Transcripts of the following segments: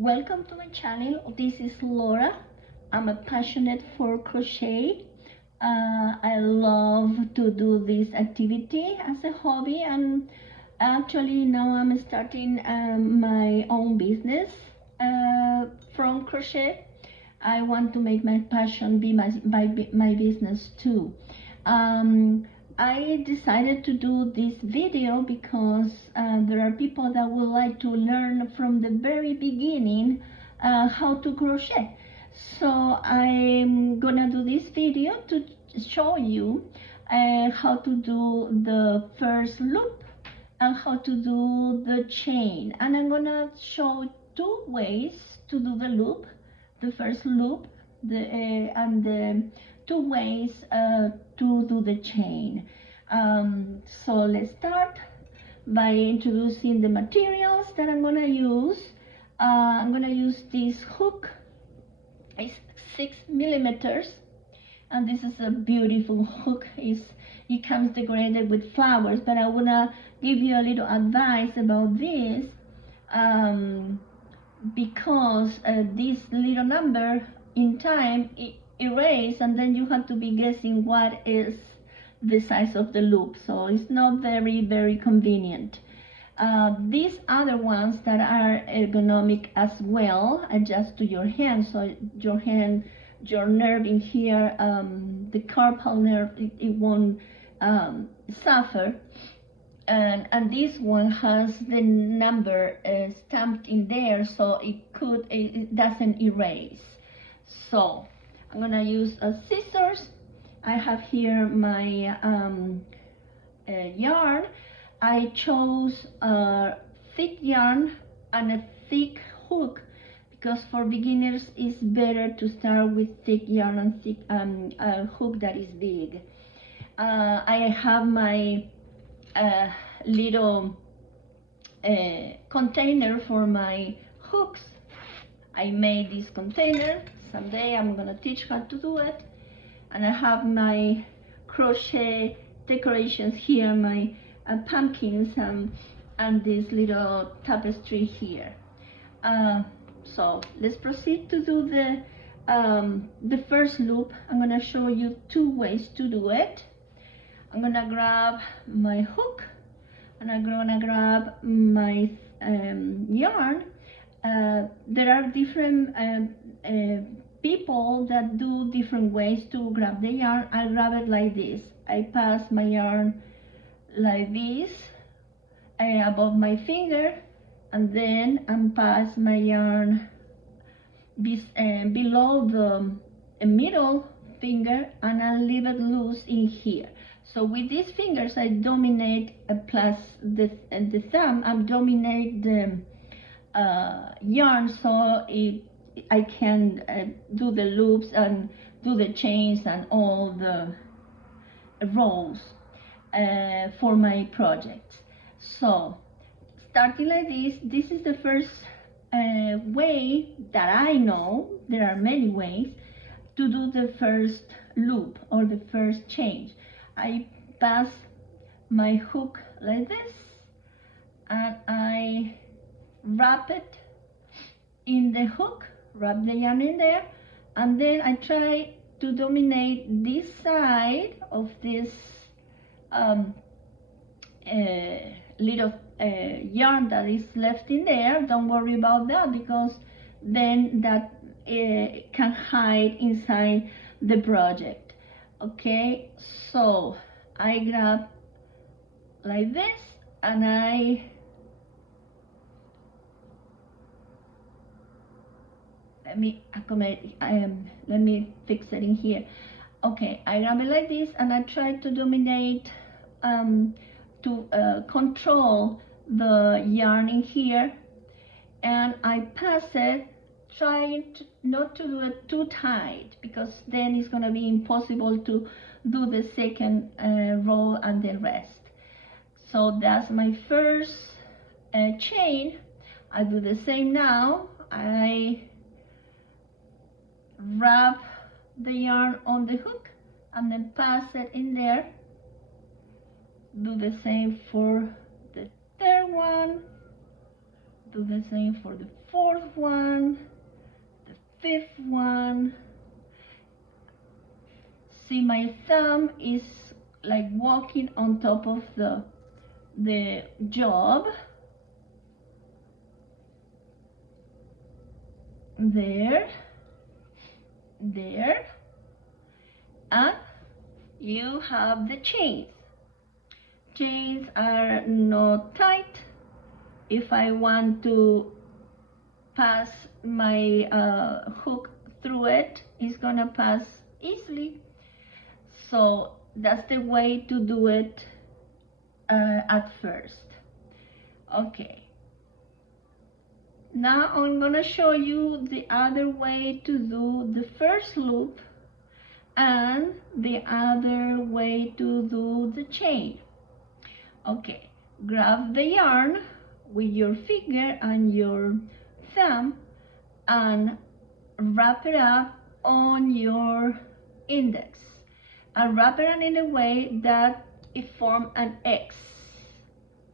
Welcome to my channel. This is Laura. I'm a passionate for crochet. I love to do this activity as a hobby, and actually now I'm starting my own business from crochet. I want to make my passion be my business too. Um, I decided to do this video because there are people that would like to learn from the very beginning how to crochet. So I'm gonna do this video to show you how to do the first loop and how to do the chain. And I'm gonna show two ways to do the loop, the first loop, and the two ways to do the chain. So let's start by introducing the materials that I'm gonna use. I'm gonna use this hook. It's 6 millimeters, and this is a beautiful hook. It comes decorated with flowers, but I wanna give you a little advice about this because this little number in time erase, and then you have to be guessing what is the size of the loop, so it's not very convenient. These other ones that are ergonomic as well adjust to your hand, so your nerve in here, the carpal nerve, it won't suffer. And this one has the number stamped in there, so it doesn't erase. So I'm gonna use scissors. I have here my yarn. I chose a thick yarn and a thick hook because for beginners it's better to start with thick yarn and thick hook that is big. I have my little container for my hooks. I made this container. Someday I'm gonna teach how to do it. And I have my crochet decorations here, my pumpkins and this little tapestry here. So let's proceed to do the first loop. I'm gonna show you two ways to do it. I'm gonna grab my hook and I'm gonna grab my yarn. There are different people that do different ways to grab the yarn. I grab it like this. I pass my yarn like this above my finger, and then I pass my yarn below the middle finger, and I leave it loose in here. So with these fingers I dominate, plus the thumb, I dominate the yarn, so I can do the loops and do the chains and all the rows for my project. So starting like this is the first way that I know. There are many ways to do the first loop or the first chain. I pass my hook like this and I wrap it in the hook, wrap the yarn in there, and then I try to dominate this side of this little yarn that is left in there. Don't worry about that, because then that can hide inside the project. Okay, so I grab like this and let me accommodate, let me fix it in here. Okay, I grab it like this and I try to dominate, to control the yarn in here, and I pass it, trying not to do it too tight, because then it's going to be impossible to do the second row and the rest. So that's my first chain. I do the same now. I wrap the yarn on the hook and then pass it in there. Do the same for the third one, Do the same for the fourth one, the fifth one. See, my thumb is like walking on top of the job. There, there, and you have the chains. Chains are not tight. If I want to pass my hook through it, it's gonna pass easily. So that's the way to do it at first. Okay. Now I'm gonna show you the other way to do the first loop and the other way to do the chain. Okay, grab the yarn with your finger and your thumb and wrap it up on your index and wrap it up in a way that it forms an X.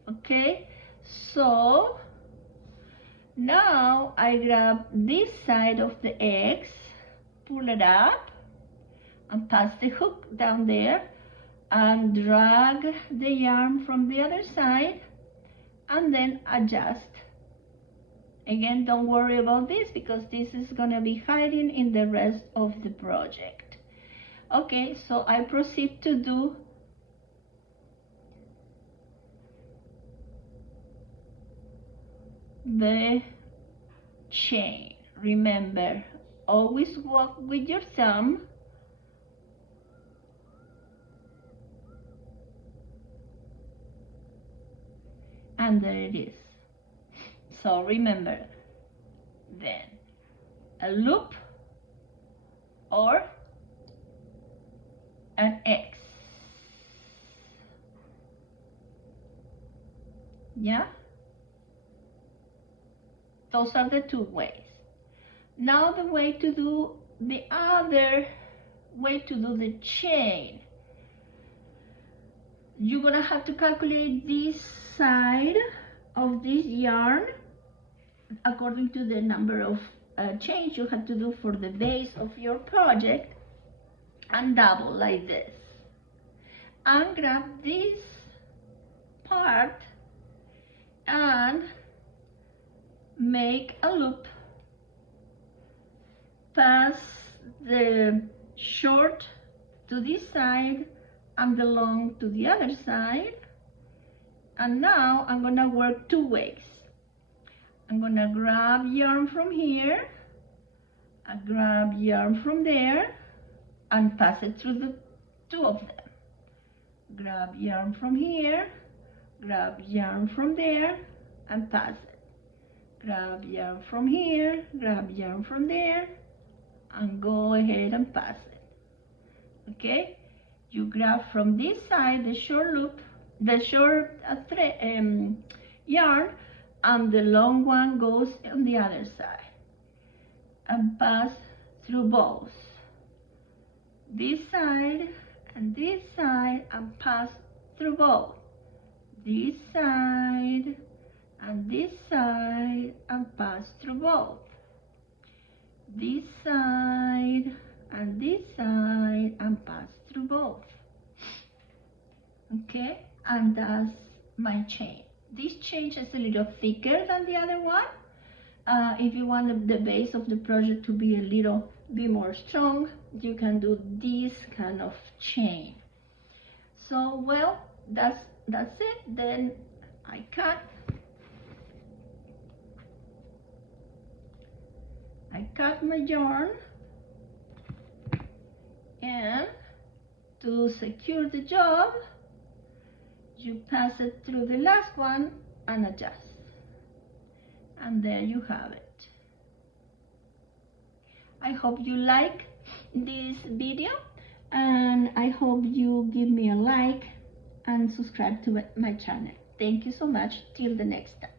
Okay, so now I grab this side of the X, pull it up and pass the hook down there and drag the yarn from the other side and then adjust. Again, don't worry about this because this is going to be hiding in the rest of the project. Okay, so I proceed to do the chain. Remember, always walk with your thumb. And there it is. So remember, then a loop or an X. Yeah? Those are the two ways. Now the way to do the other way to do the chain. You're gonna have to calculate this side of this yarn according to the number of chains you have to do for the base of your project and double like this. And grab this part and make a loop. Pass the short to this side and the long to the other side. And now I'm gonna work two ways. I'm gonna grab yarn from here, I grab yarn from there, and pass it through the two of them. Grab yarn from here, grab yarn from there, and pass it. Grab yarn from here, grab yarn from there, and go ahead and pass it. Okay? You grab from this side the short loop, the short yarn, and the long one goes on the other side. And pass through both. This side and this side, and pass through both. This side and this side, and pass through both. This side and this side, and pass through both. Okay, and that's my chain. This chain is a little thicker than the other one. If you want the base of the project to be a little bit more strong, you can do this kind of chain. So, well, that's it. Then I cut my yarn, and to secure the job, you pass it through the last one and adjust. And there you have it. I hope you like this video, and I hope you give me a like and subscribe to my channel. Thank you so much. Till the next time.